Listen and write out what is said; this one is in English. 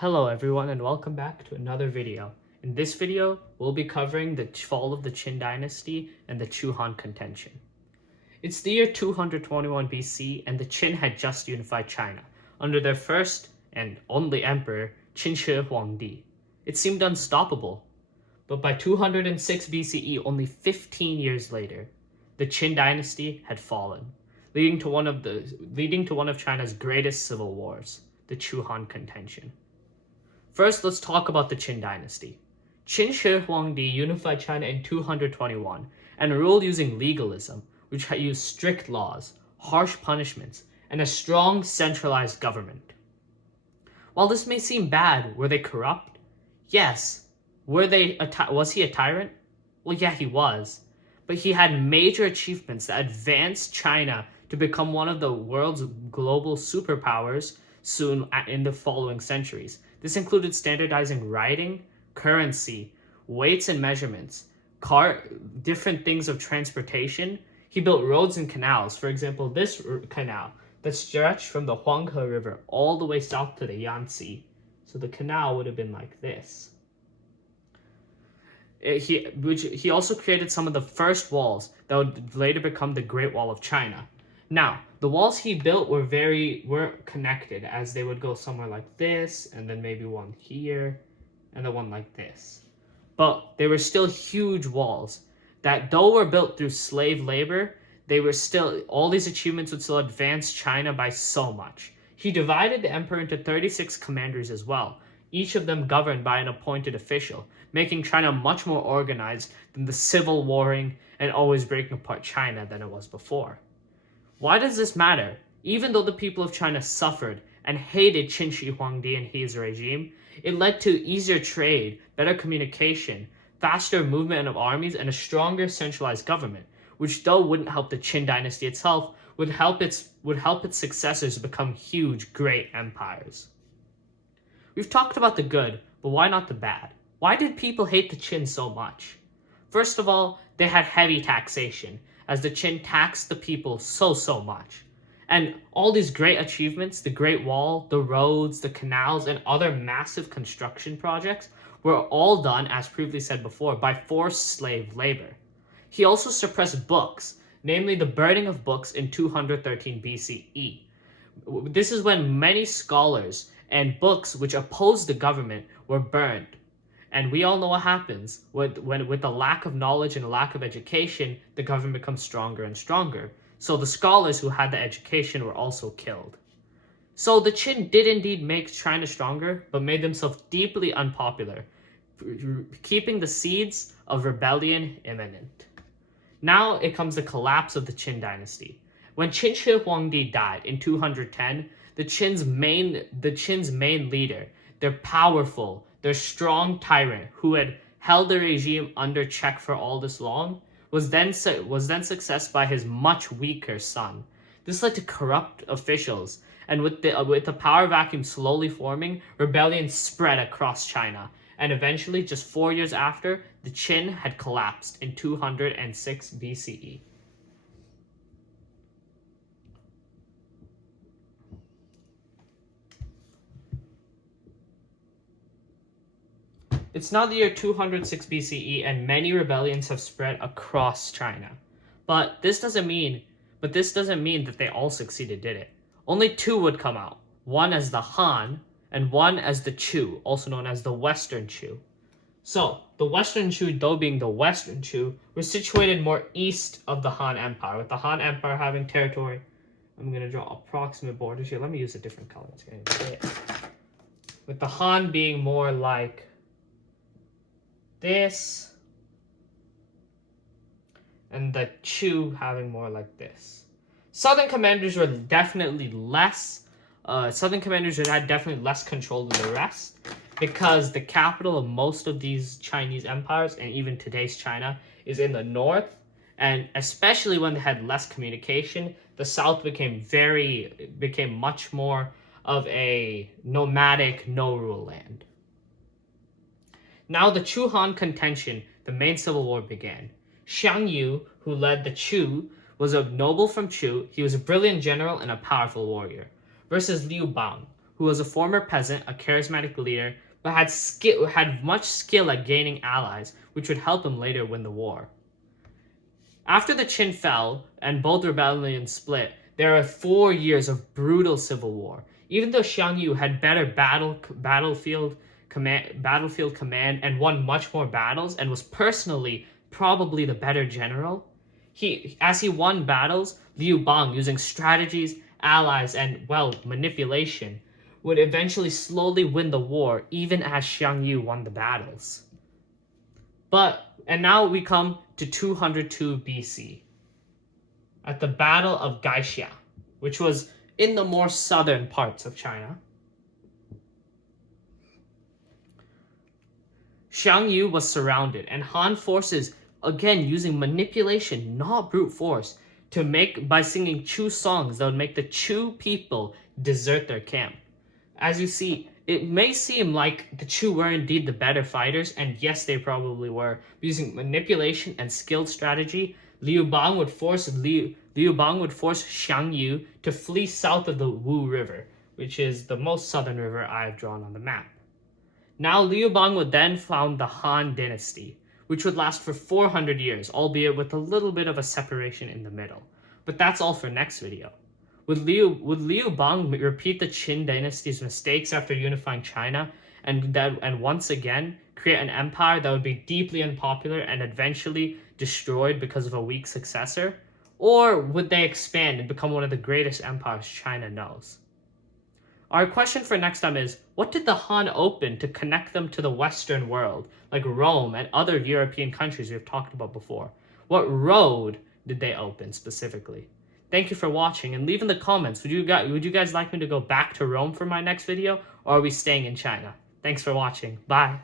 Hello everyone and welcome back to another video. In this video, we'll be covering the fall of the Qin dynasty and the Chu-Han Contention. It's the year 221 BC and the Qin had just unified China under their first and only emperor, Qin Shi Huangdi. It seemed unstoppable, but by 206 BCE, only 15 years later, the Qin dynasty had fallen, leading to one of China's greatest civil wars, the Chu-Han Contention. First, let's talk about the Qin dynasty. Qin Shi Huangdi unified China in 221 and ruled using legalism, which used strict laws, harsh punishments, and a strong centralized government. While this may seem bad, were they corrupt? Yes. Was he a tyrant? Well, yeah, he was. But he had major achievements that advanced China to become one of the world's global superpowers soon in the following centuries. This included standardizing writing, currency, weights and measurements, different things of transportation. He built roads and canals. For example, this canal that stretched from the Huanghe River all the way south to the Yangtze. So the canal would have been like this. He also created some of the first walls that would later become the Great Wall of China. Now, the walls he built were connected, as they would go somewhere like this, and then maybe one here, and then one like this. But they were still huge walls that, though were built through slave labor, all these achievements would still advance China by so much. He divided the emperor into 36 commanders as well, each of them governed by an appointed official, making China much more organized than the civil warring and always breaking apart China than it was before. Why does this matter? Even though the people of China suffered and hated Qin Shi Huangdi and his regime, it led to easier trade, better communication, faster movement of armies, and a stronger centralized government, which though wouldn't help the Qin dynasty itself, would help its successors become huge, great empires. We've talked about the good, but why not the bad? Why did people hate the Qin so much? First of all, they had heavy taxation, as the Qin taxed the people so much. And all these great achievements, the Great Wall, the roads, the canals, and other massive construction projects were all done, as previously said before, by forced slave labor. He also suppressed books, namely the burning of books in 213 BCE. This is when many scholars and books which opposed the government were burned. And we all know what happens with the lack of knowledge and a lack of education, the government becomes stronger and stronger. So the scholars who had the education were also killed. So the Qin did indeed make China stronger, but made themselves deeply unpopular, keeping the seeds of rebellion imminent. Now it comes the collapse of the Qin dynasty. When Qin Shi Huangdi died in 210, the Qin's main leader, their powerful, their strong tyrant who had held the regime under check for all this long, was then successed by his much weaker son. This led to corrupt officials, and with the power vacuum slowly forming, rebellion spread across China, and eventually, just 4 years after, the Qin had collapsed in 206 BCE. It's now the year 206 BCE and many rebellions have spread across China. But this doesn't mean that they all succeeded, did it? Only two would come out. One as the Han and one as the Chu, also known as the Western Chu. So, the Western Chu, though being the Western Chu, were situated more east of the Han Empire, with the Han Empire having territory. I'm going to draw approximate borders here. Let me use a different color. With the Han being more like this, and the Chu having more like this. Southern commanders had definitely less control than the rest, because the capital of most of these Chinese empires, and even today's China, is in the north, and especially when they had less communication, the south became much more of a nomadic, no-rule land. Now the Chu-Han Contention, the main civil war, began. Xiang Yu, who led the Chu, was a noble from Chu. He was a brilliant general and a powerful warrior. Versus Liu Bang, who was a former peasant, a charismatic leader, but had much skill at gaining allies, which would help him later win the war. After the Qin fell and both rebellions split, there were 4 years of brutal civil war. Even though Xiang Yu had better battlefield command and won much more battles and was personally probably the better general, as he won battles, Liu Bang, using strategies, allies, and, well, manipulation, would eventually slowly win the war, even as Xiang Yu won the battles. And now we come to 202 BC, at the Battle of Gaixia, which was in the more southern parts of China. Xiang Yu was surrounded, and Han forces, again using manipulation, not brute force, by singing Chu songs that would make the Chu people desert their camp. As you see, it may seem like the Chu were indeed the better fighters, and yes, they probably were. Using manipulation and skilled strategy, Liu Bang would force Xiang Yu to flee south of the Wu River, which is the most southern river I have drawn on the map. Now Liu Bang would then found the Han dynasty, which would last for 400 years, albeit with a little bit of a separation in the middle. But that's all for next video. Would Liu Bang repeat the Qin dynasty's mistakes after unifying China and once again create an empire that would be deeply unpopular and eventually destroyed because of a weak successor? Or would they expand and become one of the greatest empires China knows? Our question for next time is, what did the Han open to connect them to the Western world, like Rome and other European countries we've talked about before? What road did they open specifically? Thank you for watching, and leave in the comments, would you guys like me to go back to Rome for my next video, or are we staying in China? Thanks for watching. Bye.